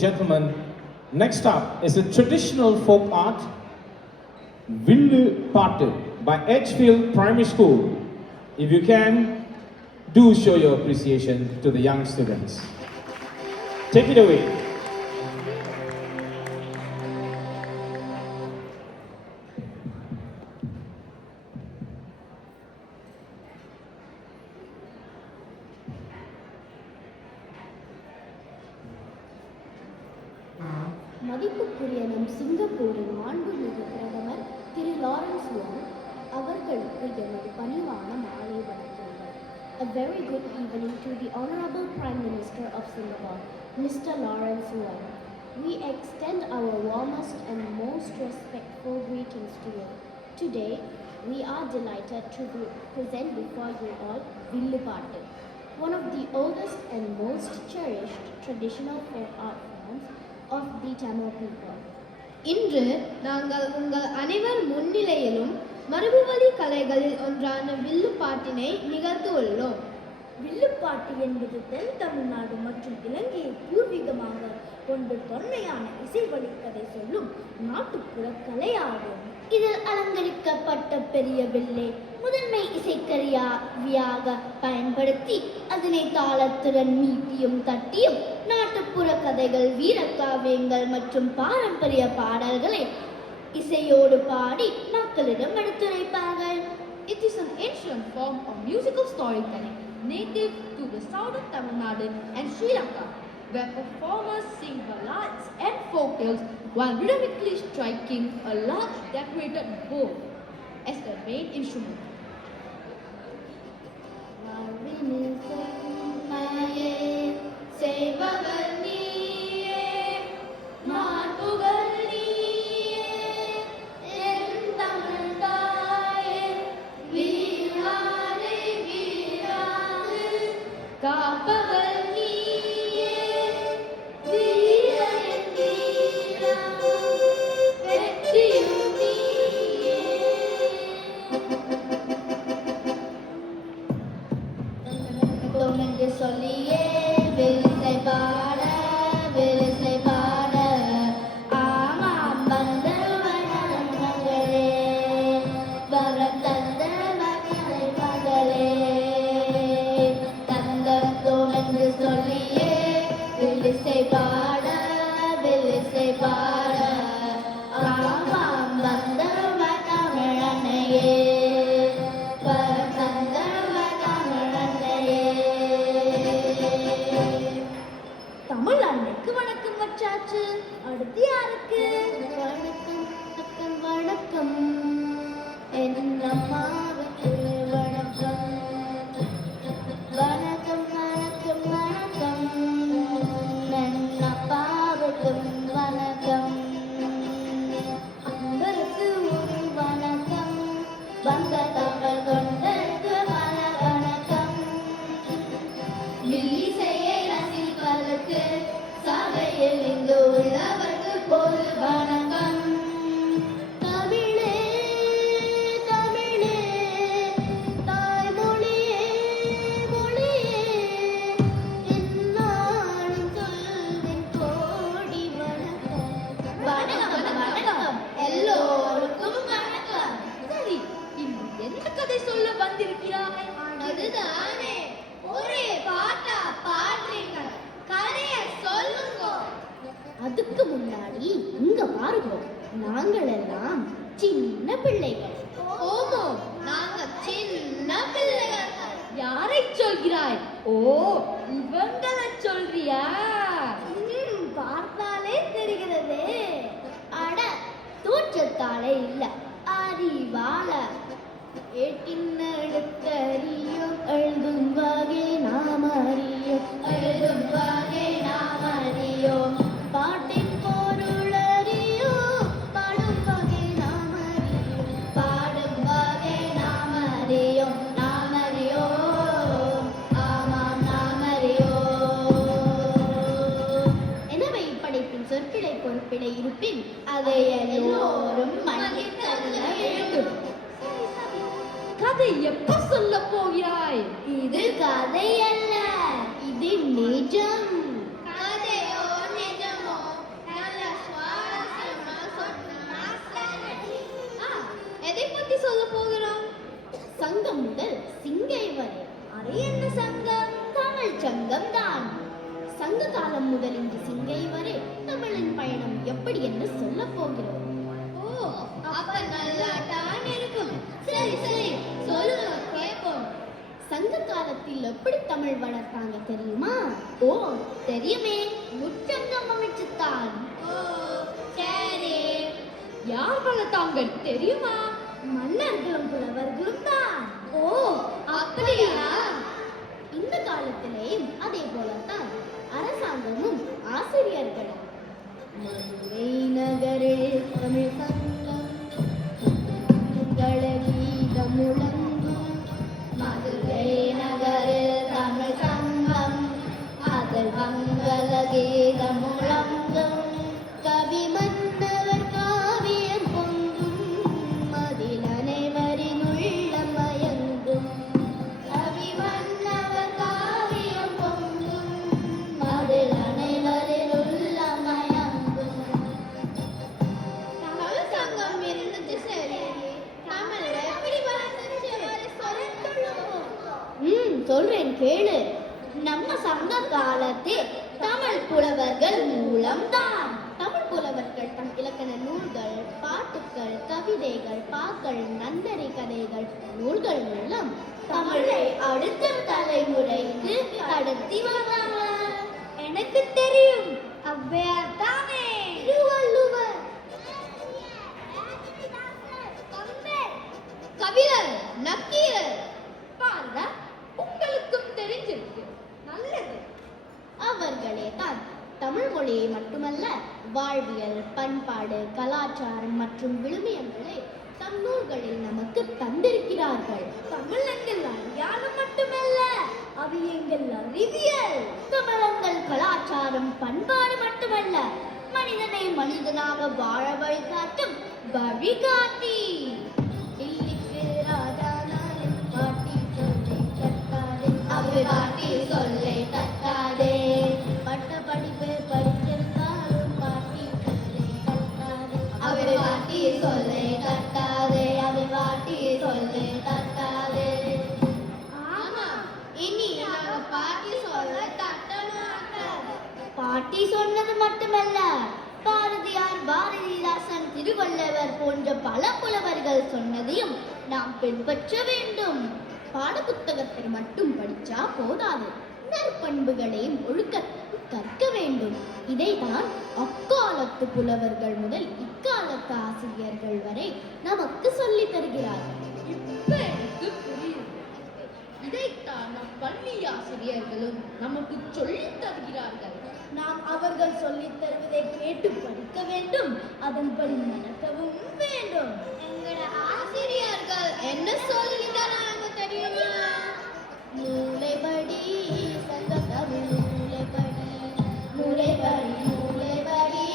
gentlemen, next up is a traditional folk art, Villu Pattu by Edgefield Primary School. If you can, do show your appreciation to the young students. Take it away. மதிப்புக்குரிய நம் சிங்கப்பூரின் மாண்புமிகு பிரதமர் திரு Lawrence Wong அவர்களுக்கு எனது பணிவான மாலை வணக்கங்கள். A very good evening to the Honorable Prime Minister of Singapore, Mr. Lawrence Wong. We extend our warmest and most respectful greetings to you. Today, we are delighted to present before you all Villu Pattu, one of the oldest and most cherished traditional folk art forms of the Tamil people. இன்று நாங்கள் உங்கள் அனைவர் முன்னிலையிலும் மரபுவழி கலைகளில் ஒன்றான வில்லுப்பாட்டினை நிகழ்த்து உள்ளோம். வில்லுப்பாட்டு என்பது தென் தமிழ்நாடு மற்றும் இலங்கையை பூர்வீகமாக கொண்டு தொன்மையான இசைவழி கதை சொல்லும் நாட்டுப்புற கலையாகும். இதில் அலங்கரிக்கப்பட்ட பெரிய வில்லை முதன்மை இசைக்கருவியாக பயன்படுத்தி அதனை தாளத்துடன் மீட்டியும் தட்டியும் நாட்டுப்புற கதைகள், வீரக்காவியங்கள் மற்றும் பாரம்பரிய பாடல்களை இசையோடு பாடி மக்களிடம் எடுத்துரைப்பார்கள். It is an ancient form of musical storytelling native to the southern Tamil Nadu and Sri Lanka, where performers sing ballads and folk tales while rhythmically striking a large decorated bow as the main instrument. தமிழ்நாட்டுக்கு வணக்கம் வச்சாச்சு, அடுத்து யாருக்கு வணக்கம்? வணக்கம் என்னம்மாவுக்கு வணக்கம். வணக்கம் வணக்கம் வணக்கம் நன்னப்பாவுக்கும் வணக்கம். அன்பருக்கு ஒரு வணக்கம், வந்த தமிழ் கொண்டருக்கு வணக்கம். வில்லிசையை ரசிப்பதற்கு சபையில் இங்கு உள்ளவருக்கு ஒரு வணக்கம். தமிழே தமிழே தாய்மொழியே மொழியே என்னாலும் சொல்வேன் கோடி வணக்கம். வணக்கம் வணக்கம் எல்லோருக்கும் வணக்கம். சரி, இன்னும் என்ன கதை சொல்ல வந்திருக்கிறாய்? அதுதானே, ஒரே பாட்டா பாடுறீங்க, கதைய சொல்லுங்க. அதுக்கு முன்னாடி இங்க பாருங்க, நாங்கள் எல்லாம் சின்ன பிள்ளைகள். ஓமோ, நாங்க சின்ன பிள்ளைகள். யாரை சொல்கிறாய்? ஓ, இவங்களை சொல்றியா? பார்த்தாலே தெரிகிறதே. அட, தோற்றத்தாலே இல்ல, அறிவால. ஏட்டின் எழுத்தறியும், எழுதும் வகை நாம் அறியோம், எழுதும் வகை நாம் அறியோம். பாட்டின் பொருள் அறியோம், பாடும் வகை நாம் அறியோம், பாடும் வகை நாம் அறியோம், நாம் அறியோம், ஆமாம் நாம் அறியோம். எனவே இப்படைப்பின் சொற்பிழை பொறுப்பிடை இருப்பின் அதை எல்லோரும் மன்னித்தருள வேண்டும். கதை எப்ப சொல்ல போகிறாய்? இது கதை அல்ல, இது நிஜம். கதையோ நிஜமோ சங்கம் முதல் சிங்கை வரை. அது என்ன சங்கம்? தமிழ் சங்கம் தான். சங்க காலம் முதல் இன்று சிங்கை வரை தமிழின் பயணம் எப்படி என்று சொல்ல போகிறோம். ஓ, அப்ப நல்லா தான் இருக்கும். சரி சரி, சொல்லுங்க கேட்போம். சங்க காலத்தில் எப்படி தமிழ் வளர்த்தாங்க தெரியுமா? ஓ, தெரியுமே, முச்சங்கம் அமைச்சுத்தான். ஓ, சரி. யார் வளர்த்தாங்க தெரியுமா? மன்னர்களும் புலவர்களும் தான். ஓ, அப்படியா? இந்த காலத்திலேயும் அதே போலத்தான் அரசாங்கமும் ஆசிரியர்களும். மதுரை நகரில் தமிழ் சங்கம் கீதம் முழங்கும். மதுரை நகரில் தமிழ் சங்கம் அதில் மங்கள கீதம் முழங்கும். கவி மன்னவர் காவியம் பொங்கும் அதில் அனைவரின் உள்ளம் மயங்கும். கவி மன்னவர் காவியம் பொங்கும் அதில் அனைவரின் உள்ளம் மயங்கும். தமிழ் சங்கம் இருந்துச்சு சரி. தமிழ்ல எப்படி வளர்ந்துச்சு? சொல்றேன் கேளு. நம்ம சங்க காலத்தில் தமிழ் புலவர்கள் மூலம்தான். தமிழ் புலவர்கள் தம் இலக்கண நூல்கள், பாட்டுக்கள், கவிதைகள், பாக்கள், நன்னறி கதைகள் நூல்கள் மூலம் தமிழை அடுத்த தலைமுறைக்கு கடத்தி வந்தாங்க. எனக்கு தெரியும். ஔவையார் தானே? திருவள்ளுவர், கபிலர், நக்கீரர். பாருங்க, உங்களுக்கும் தெரிஞ்சிருக்கு. நல்லது. அவர்களே தான் தமிழ் மொழியை மட்டுமல்ல, வாழ்வியல், பண்பாடு, கலாச்சாரம் மற்றும் விழுமியங்களை தம் நூல்களில் நமக்கு தந்திருக்கிறார்கள். தமிழ் எங்கள் அடையாளம் மட்டுமல்ல, அது எங்கள் அறிவியல். தமிழங்கள் கலாச்சாரம், பண்பாடு மட்டுமல்ல, மனிதனை மனிதனாக வாழ வழிகாட்டும் வழிகாட்டி. டில்லிக்கு ராஜா நாளின் பாட்டி சொல்லை தட்டாதே, அவர் பாட்டி சொல்லை தட்டாதே. பட்ட படிப்பு படித்திருந்தாலும் பாட்டி சொல்லை தட்டாதே, அவர் பாட்டி சொல்லை தட்டாதே, அவர் பாட்டி சொல்லை தட்டாதே. ஆமா, இனி நாங்க பாட்டி சொல்ல தட்ட மாட்டோம். பாட்டி சொன்னது மட்டுமல்ல, பாரதியார், பாரதிதாசன், திருவள்ளுவர் போன்ற பல புலவர்கள் சொன்னதையும் நாம் பின்பற்ற வேண்டும். பாடப்புத்தகத்தை மட்டும் படிச்சா போதாது, நற்பண்புகளையும் ஒழுக்கத்தையும் கற்க வேண்டும். இதைதான் அக்காலத்து புலவர்கள் முதல் இக்காலத்து ஆசிரியர்கள் வரை நமக்கு சொல்லித் தருகிறார்கள். இப்ப எனக்கு புரியுது. இதைத்தான் நம் பள்ளி ஆசிரியர்களும் நமக்கு சொல்லித் தருகிறார்கள். நாம் அவர்கள் சொல்லித் தருவதை கேட்டு படிக்க வேண்டும், அதன்படி நடக்கவும் வேண்டும். எங்கட ஆசிரியர்கள் என்ன சொல்லி தராங்க தெரியுமா? நூலைபடி சங்க தமிழ் நூலைபடி, நூலைபடி நூலைபடி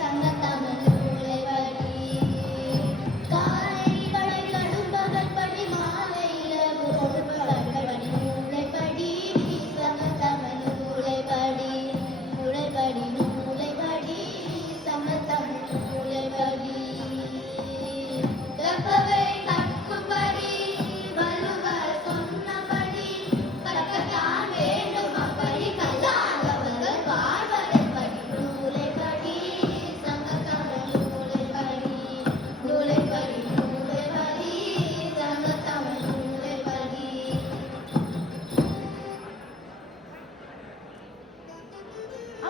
சங்க தமிழ் நூலைபடி. காலை கடை கடும்பகல் படி, மாலை இரவு கொடுப்பகல் படி, நூலைபடி சங்க தமிழ் நூலைபடி, நூலைபடி நூலைபடி சங்க தமிழ் நூலைபடி. கற்பவை கற்கும்படி வள்ளுவர் சொன்னபடி கற்கத்தான் வேண்டும், அப்படி கல்லாதவர்கள் வாழ்வதெப்படி. நூலைபடி சங்க தமிழ் நூலைபடி, நூலைபடி நூலைபடி சங்க தமிழ் நூலைபடி.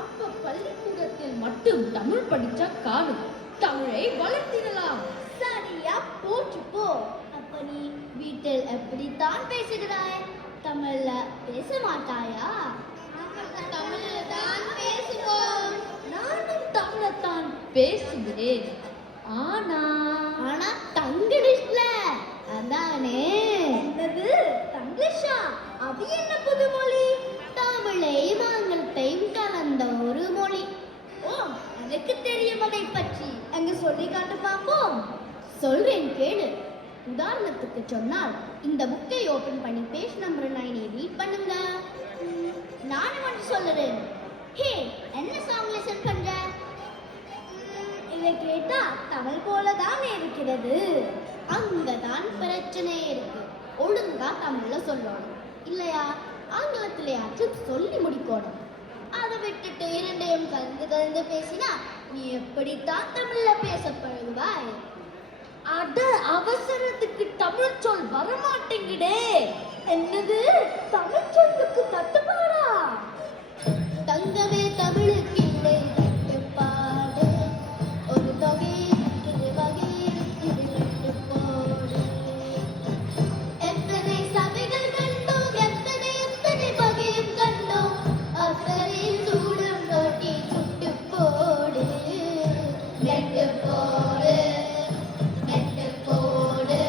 அப்ப பள்ளிக்கூடத்தில் மட்டும் தமிழ் படிச்சா காணும். தமிழை வளர்த்திடலாம். சரியா போச்சு போ. அப்ப நீ வீட்டில் எப்படித்தான் பேசுகிறாய்? தமிழ்ல பேச மாட்டாயா? தமிழ்ல தான் பேசுவோம். நானும் தமிழத்தான் பேசுகிறேன். ஆனா ஆனா தங்கிலீஷ்ல அதானே. என்னது தங்கிலீஷா? அது என்ன புது மொழி? தமிழையும் ஆங்கிலத்தையும் கலந்த ஒரு மொழி. ஓ, எனக்கு தெரியும் அதை பற்றி. அங்க சொல்லி காட்டு பார்ப்போம். சொல்றேன் கேளு. உதாரணத்துக்கு சொன்னால், இந்த புக்கை ஓபன் பண்ணி பேஜ் நம்பர் 9 ரீட் பண்ணுங்க. நானும் ஒன்று சொல்லுறேன். ஹே, என்ன சாங் லிசன் பண்ற? இதை கேட்டா தமிழ் போல தான் இருக்கிறது. அங்கதான் பிரச்சனை இருக்கு. ஒழுங்கா தமிழ்ல சொல்லணும். இல்லையா ஆங்கிலத்திலேயாச்சும் சொல்லி முடிக்கணும். அதை விட்டுட்டு இரண்டையும் கலந்து கலந்து பேசினா நீ எப்படித்தான் தமிழ்ல பேச பழகுவாய்? அட அவசரத்துக்கு தமிழ் சொல் வரமாட்டேங்குதே. என்னது? தமிழ் சொல்லுக்கு தட்டுப்பாடா? தங்கமே தமிழுக்கு இல்லை தட்டுப்பாடு. ஒரு தொகை இது வகை இது கட்டுப்பாடு. எத்தனை சபைகள் கண்டோம், எத்தனை எத்தனை வகையும் கண்டோம். அத்தனை சூடம் நோட்டி சுட்டு போடு. நெட்டு போடு, நெட்டு போடு.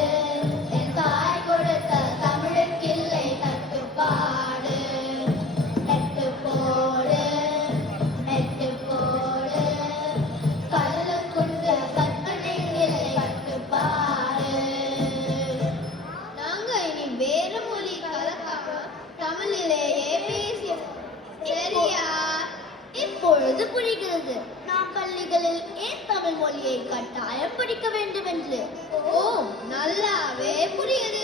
என் தாய் கொடுத்த தமிழுக்கில்லை தட்டுப்பாடு. நெட்டு போடு, நெட்டு போடு. கடலும் கொண்ட கற்பனைக்கில்லை கட்டுப்பாடு. நாங்க இனி வேறு மொழி கலக்காம தமிழிலேயே பேசுவோம். சரியா? இப்பொழுது புரிகிறது நாம் பள்ளிகளில் ஏன் தமிழ் மொழியை கட்டாயம் படிக்க வேண்டும் என்று. ஓ, நல்லாவே புரியுது.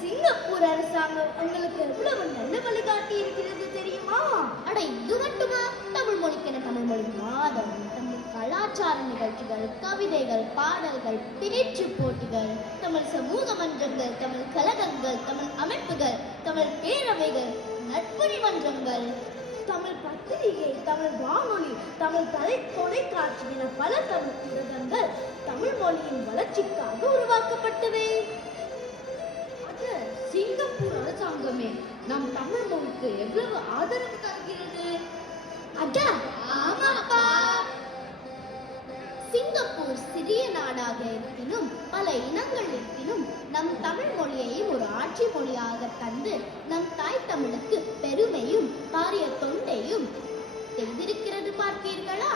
சிங்கப்பூர் அரசாங்கம் உங்களுக்கு எவ்வளவு நல்ல வழிகாட்டி இருக்கிறது தெரியுமா? அட இது மட்டுமா? தமிழ் மொழிக்கென தமிழ் மொழி மாதம், தமிழ் கலாச்சார நிகழ்ச்சிகள், கவிதைகள், பாடல்கள், பேச்சு போட்டிகள், தமிழ் சமூக மன்றங்கள், தமிழ் கழகங்கள், தமிழ் அமைப்புகள், தமிழ் பேரவைகள், நட்பணி மன்றங்கள், தமிழ் பத்திரிகை, தமிழ் வானொலி, தமிழ் தொலைக்காட்சி என பல தமிழ் ஊடகங்கள் தமிழ் மொழியின் வளர்ச்சிக்காக உருவாக்கப்பட்டவை. அட சிங்கப்பூர் அரசாங்கமே நம் தமிழ் மொழிக்கு எவ்வளவு ஆதரவு தருகிறது. அட ஆமாப்பா. சிங்கப்பூர் சிறிய நாடாக இருப்பினும் பல இனங்கள் இருப்பினும் நம் தமிழ் மொழியையும் ஒரு ஆட்சி மொழியாக தந்து நம் தாய் தமிழுக்கு பெருமையும் பாரிய தொண்டையும் செய்திருக்கிறது. பார்த்தீர்களா?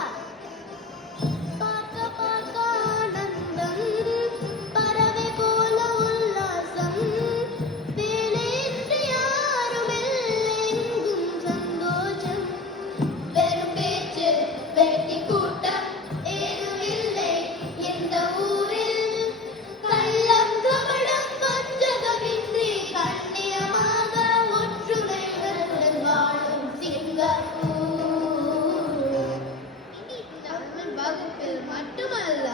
பார்க்க பார்க்க ஆனந்தம், பறவை போல உல்லாசம், வேலையின்றி யாரும் எங்கும் சந்தோஷம். வெறும் பேச்சு வெட்டி கூட்டம் ஏதும் இல்லை இந்த ஊரில். கள்ளம் கபடம் வஞ்சகமின்றி கண்ணியமாக ஒற்றுமையுடன் வாழும் சிங்கப்பூர். இனி தமிழ் வகுப்பில் மட்டுமல்ல,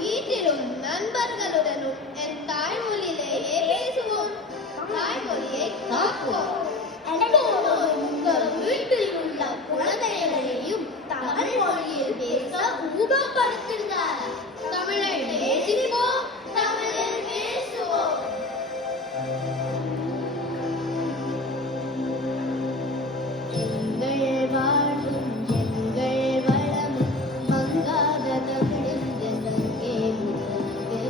வீட்டிலும் நண்பர்களுடனும் என் தாய்மொழியிலேயே பேசுவோம். தாய்மொழியை காப்போம். எப்போதும் உங்கள் வீட்டில் உள்ள குழந்தைகளையும் தமிழ் மொழியில் பேச ஊக்கப்படுத்துங்க. தமிழை நேசிப்போம், தமிழில் பேசுவோம். எங்கள் வாழும் எங்கள் வளமும் மங்காத தமிழிந்த சங்கே முழங்கு.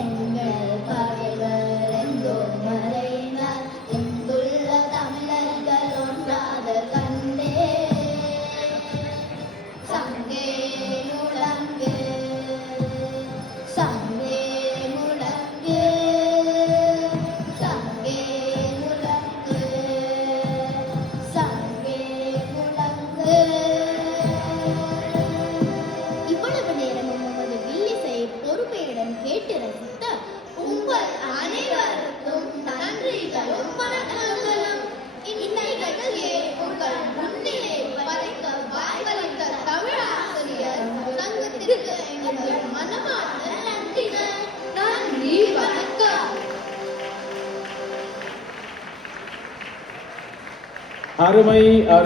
எங்கள் பகைவர் எங்கோ மறைந்தார், எங்குள்ள தமிழர்கள் ஒன்றாத கண்டே. சங்கே முழங்கு, சங்கே முழங்கு, சங்கே முழங்கு, சங்கே முழங்கு. இவ்வளவு நேரமும் உமது வில்லிசையை பொறுமையுடன் கேட்டு ரசித்த உங்கள் அனைவருக்கும் நன்றிகளும் வணக்கங்களும். இந்நிகழ்ச்சியை உங்கள் முன்னிலை வரைக்க வாய்ப்பளித்த தமிழ் ஆசிரியர் சங்கத்திற்கு எங்கள் மனமார்ந்த நன்றிகள். நன்றி, வணக்கம். அருமை அருமை.